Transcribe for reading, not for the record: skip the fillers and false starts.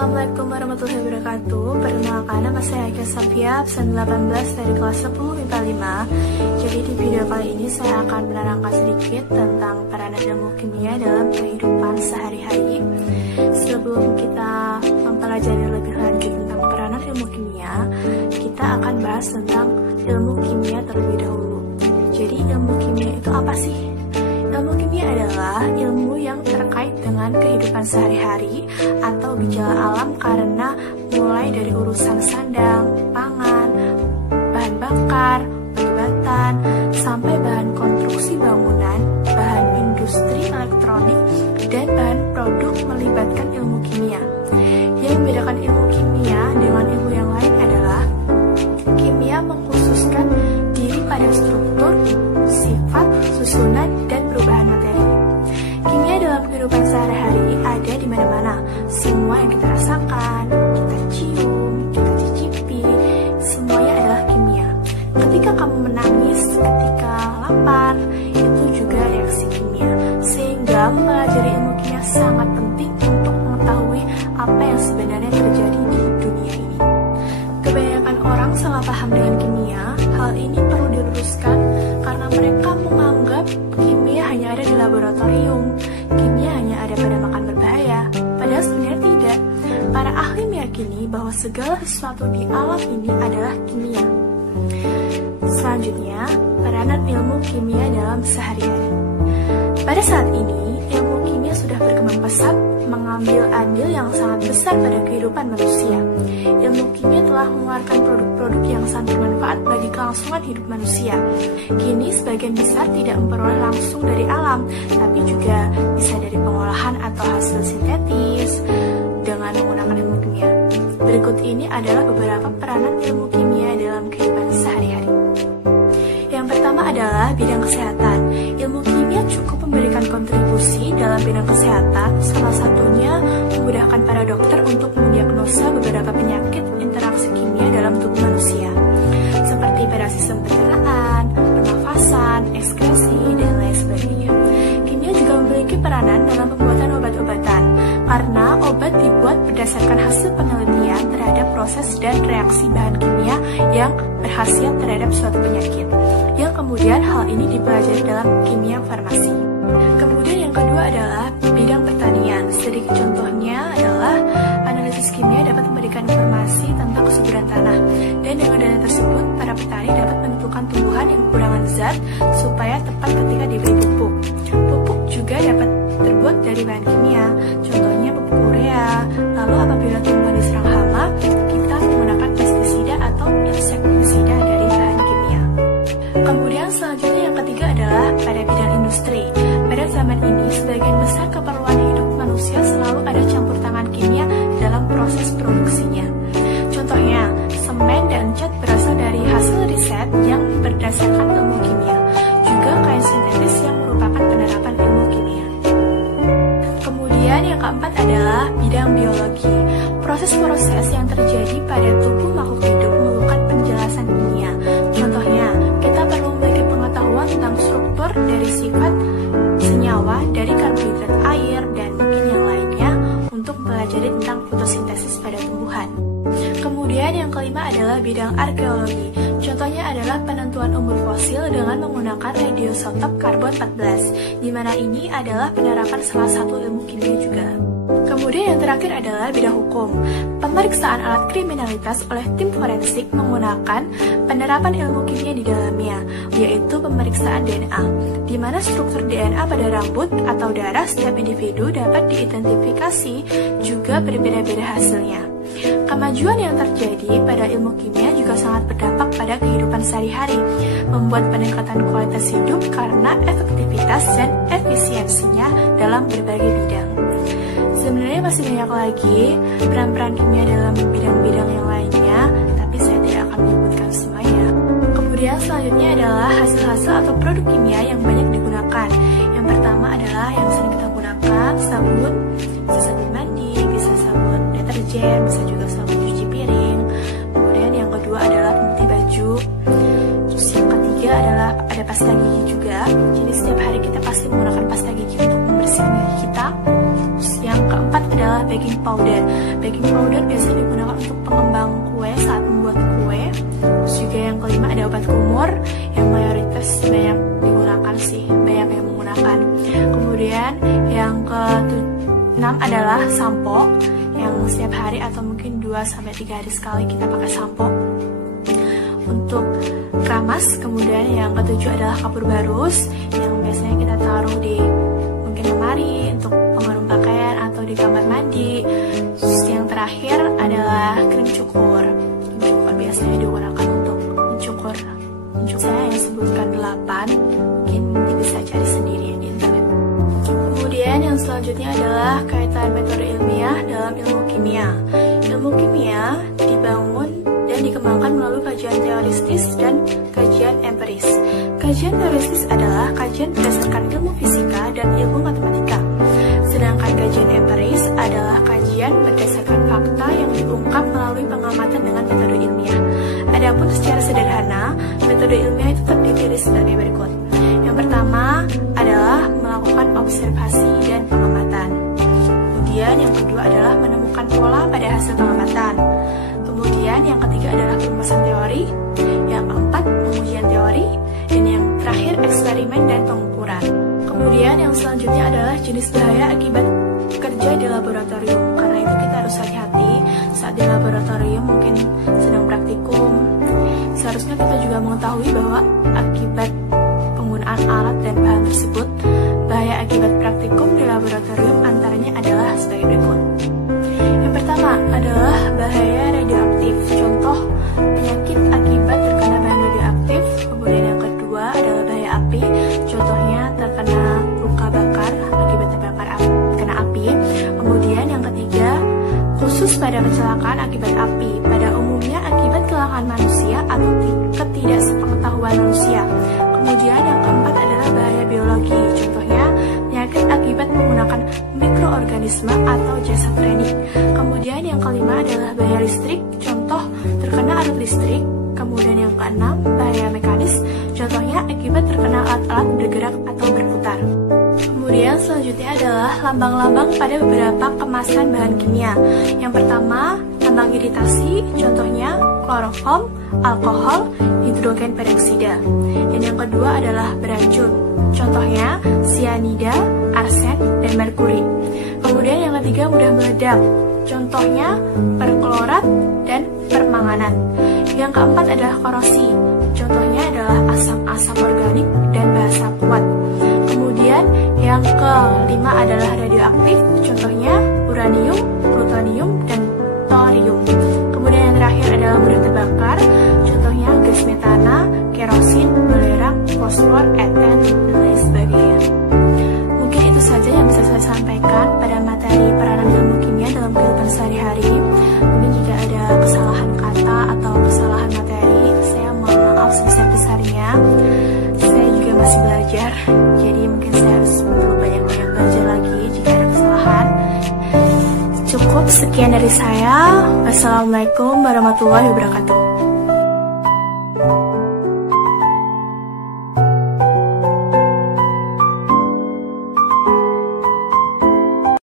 Assalamualaikum warahmatullahi wabarakatuh. Perkenalkan, nama saya Aika Safia, absen 18 dari kelas 10 MIPA 5. Jadi di video kali ini saya akan menerangkan sedikit tentang peranan ilmu kimia dalam kehidupan sehari-hari. Sebelum kita mempelajari lebih lanjut tentang peranan ilmu kimia, kita akan bahas tentang ilmu kimia terlebih dahulu. Jadi ilmu kimia itu apa sih? Ilmu kimia adalah ilmu yang terkait dengan kehidupan sehari-hari atau gejala alam karena mulai dari urusan sandang, pangan, bahan bakar, batu-batan, sampai bahan konstruksi bangunan, bahan industri elektronik, dan bahan produk melibatkan ilmu kimia. Yang membedakan ilmu kimia dengan ilmu yang lain adalah kimia mengkhususkan diri pada struktur, sifat, susunan, dan perubahan materi. Kimia dalam kehidupan sehari-hari ada di mana-mana. Semua yang kita rasakan, kita cium, kita cicipi, semuanya adalah kimia. Ketika kamu menangis, ketika lapar, itu juga reaksi kimia. Sehingga mempelajari ilmu kimia sangat penting untuk mengetahui apa yang sebenarnya terjadi di dunia ini. Kebanyakan orang salah paham dengan kimia. Hal ini perlu diluruskan karena mereka menganggap kimia hanya ada di laboratorium, kimia hanya ada pada makan berbahaya. Padahal sebenarnya tidak. Para ahli meyakini bahwa segala sesuatu di alam ini adalah kimia. Selanjutnya, peranan ilmu kimia dalam sehari-hari. Pada saat ini, ilmu kimia sudah berkembang pesat, mengambil andil yang sangat besar pada kehidupan manusia. Ilmu kimia telah mengeluarkan produk-produk yang sangat bermanfaat bagi kelangsungan hidup manusia. Kini sebagian besar tidak memperoleh langsung dari alam, tapi juga bisa dari pengolahan atau hasil sintetis dengan menggunakan ilmu kimia. Berikut ini adalah beberapa peranan ilmu kimia dalam kehidupan sehari-hari. Yang pertama adalah bidang kesehatan. Ilmu kimia cukup memberikan kontribusi dalam bidang kesehatan, salah satunya memudahkan para dokter untuk mendiagnosa beberapa penyakit interaksi kimia dalam tubuh manusia, seperti pada sistem pencernaan, pernafasan, ekskresi, dan lain sebagainya. Kimia juga memiliki peranan dalam pembuatan obat-obatan, karena obat dibuat berdasarkan hasil penelitian terhadap proses dan reaksi bahan kimia yang berkhasiat terhadap suatu penyakit, yang kemudian hal ini dipelajari dalam kimia farmasi. Kemudian yang kedua adalah bidang pertanian. Sedikit contohnya adalah analisis kimia dapat memberikan informasi tentang kesuburan tanah, dan dengan data tersebut para petani dapat menentukan tumbuhan yang kekurangan zat supaya tepat ketika diberi pupuk. Pupuk juga dapat terbuat dari bahan kimia, contohnya pupuk urea. Lalu apabila tumbuhan diserang hama, kita menggunakan pestisida atau insektisida dari bahan kimia. Kemudian selanjutnya yang ketiga adalah pada bidang industri. Pada zaman ini, sebagian besar keperluan hidup manusia selalu ada campur tangan kimia dalam proses produksinya. Contohnya, semen dan cat berasal dari hasil riset yang berdasarkan ilmu kimia. Juga kain sintetis yang merupakan penerapan ilmu kimia. Kemudian yang keempat adalah bidang biologi. Proses-proses yang terjadi pada tubuh makhluk hidup memerlukan penjelasan kimia. Contohnya, kita perlu memiliki pengetahuan tentang struktur dari sifat senyawa dari karbohidrat air dan mungkin yang lainnya untuk mempelajari tentang fotosintesis pada tumbuhan. Kemudian yang kelima adalah bidang arkeologi. Contohnya adalah penentuan umur fosil dengan menggunakan radioisotop karbon 14, di mana ini adalah penerapan salah satu ilmu kimia juga. Kemudian yang terakhir adalah bidang hukum. Pemeriksaan alat kriminalitas oleh tim forensik menggunakan penerapan ilmu kimia di dalamnya, yaitu pemeriksaan DNA, di mana struktur DNA pada rambut atau darah setiap individu dapat diidentifikasi, juga berbeda-beda hasilnya. Kemajuan yang terjadi pada ilmu kimia juga sangat berdampak pada kehidupan sehari-hari, membuat peningkatan kualitas hidup karena efektivitas dan efisiensinya dalam berbagai bidang. Sebenarnya masih banyak lagi peran-peran kimia dalam bidang-bidang yang lainnya, tapi saya tidak akan menyebutkan semuanya. Kemudian selanjutnya adalah hasil-hasil atau produk kimia yang banyak digunakan. Yang pertama adalah yang sering kita gunakan, sabun, bisa sabun mandi, bisa sabun deterjen, bisa juga sabun cuci piring. Kemudian yang kedua adalah pemutih baju. Terus yang ketiga adalah ada pasta gigi juga. Jadi setiap hari kita pasti menggunakan pasta gigi untuk membersihkan gigi kita. Terus yang keempat adalah adalah baking powder. Baking powder biasanya digunakan untuk pengembang kue saat membuat kue. Terus juga yang kelima ada obat kumur yang mayoritas banyak digunakan sih, banyak yang menggunakan. Kemudian yang ke-6 adalah sampo yang setiap hari atau mungkin 2-3 hari sekali kita pakai sampo untuk keramas. Kemudian yang ke-7 adalah kapur barus yang biasanya kita taruh di mungkin lemari untuk pengharum pakaian atau di kamar mandi. Terus yang terakhir adalah krim cukur. Krim cukur biasanya digunakan untuk mencukur. Saya yang sebutkan 8, mungkin bisa cari sendiri di internet. Kemudian yang selanjutnya adalah kaitan metode ilmiah dalam ilmu kimia. Ilmu kimia dibangun dan dikembangkan melalui kajian teoristis dan kajian empiris. Kajian teoristis adalah kajian berdasarkan ilmu fisika dan ilmu matematika. Sedangkan kajian empiris adalah kajian berdasarkan fakta yang diungkap melalui pengamatan dengan metode ilmiah. Adapun secara sederhana, metode ilmiah itu terdiri sebagai berikut. Yang pertama adalah melakukan observasi dan pengamatan. Kemudian yang kedua adalah menemukan pola pada hasil pengamatan. Kemudian yang ketiga adalah perumusan teori. Yang keempat, pengujian teori. Dan yang terakhir, eksperimen dan pengukuran. Kemudian yang selanjutnya adalah jenis bahaya akibat kerja di laboratorium. Karena itu kita harus hati-hati saat di laboratorium mungkin sedang praktikum. Seharusnya kita juga mengetahui bahwa akibat penggunaan alat dan bahan tersebut, bahaya akibat praktikum di laboratorium antaranya adalah sebagai berikut. Yang pertama adalah bahaya radioaktif. Contoh penyakit akibat terkena bahan radioaktif. Kemudian yang kedua adalah bahaya api. Contohnya terkena luka bakar akibat terbakar kena api. Kemudian yang ketiga, khusus pada kecelakaan akibat api. Pada umumnya akibat kecelakaan manusia atau ketidaksepengetahuan manusia. Kemudian yang keempat adalah bahaya biologi. Contohnya penyakit akibat menggunakan mikroorganisme atau jasa training. Kemudian yang kelima adalah bahaya listrik. Contoh terkena arus listrik. Kemudian yang keenam bahaya mekanis. Contohnya akibat terkena alat-alat bergerak atau berputar. Kemudian selanjutnya adalah lambang-lambang pada beberapa kemasan bahan kimia. Yang pertama, lambang iritasi, contohnya kloroform, alkohol, hidrogen peroksida. Dan yang kedua adalah beracun, contohnya sianida, arsen, dan merkuri. Kemudian yang ketiga mudah meledak, contohnya perklorat dan permanganat. Yang keempat adalah korosi, contohnya adalah asam-asam organik dan basa kuat. Kemudian yang kelima adalah radioaktif, contohnya uranium, plutonium, dan thorium. Kemudian yang terakhir adalah mudah terbakar, contohnya gas metana, kerosin, belerang, fosfor, eten, dan lain sebagainya. Mungkin itu saja yang bisa saya sampaikan pada materi peranan ilmu kimia dalam kehidupan sehari-hari. Mungkin jika ada kesalahan kata atau kesalahan materi, saya mohon maaf sebesar-besarnya. Saya juga masih belajar, jadi mungkin saya harus perlu banyak-banyak belajar lagi jika ada kesalahan. Cukup sekian dari saya. Wassalamualaikum warahmatullahi wabarakatuh.